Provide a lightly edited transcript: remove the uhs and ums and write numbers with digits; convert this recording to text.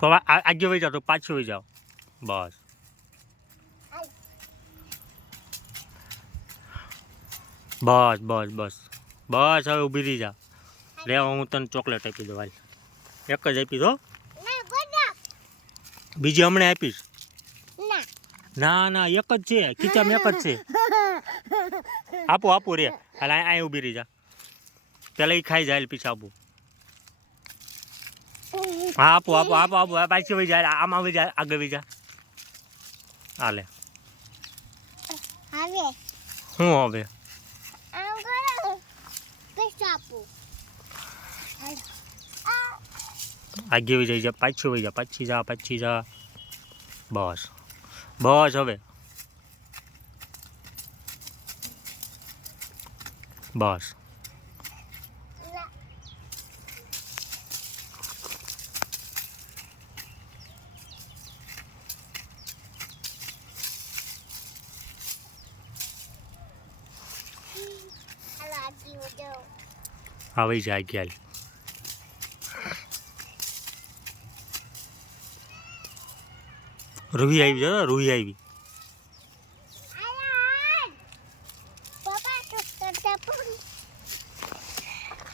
તો આગે વહી જાઓ, તો પાછું વહી જાઓ. બસ બસ બસ બસ બસ, હવે ઊભી રહી જા. લે હું તને ચોકલેટ આપી દઉં. હાલ એક જ આપી દો, બીજી હમણાં આપીશ. ના ના, એક જ છે ખીચામાં, એક જ છે. આપો આપો રે. હાલ અહીં ઊભી રહી જા. પેલા એ ખાઈ જાય, પીછા આપું. હા આપો આપો આપો આપો. પાછી વહી જાય, આમાં વહી જાય, આગળ વહી જા. હાલે હું હવે આગે વહી જાય, પાછી વહી જા, પાછી જા, પાછી જા. બસ બસ હવે બસ. હા વહી જાય આગે. હાલ રૂહી આવી, રૂહી આવી.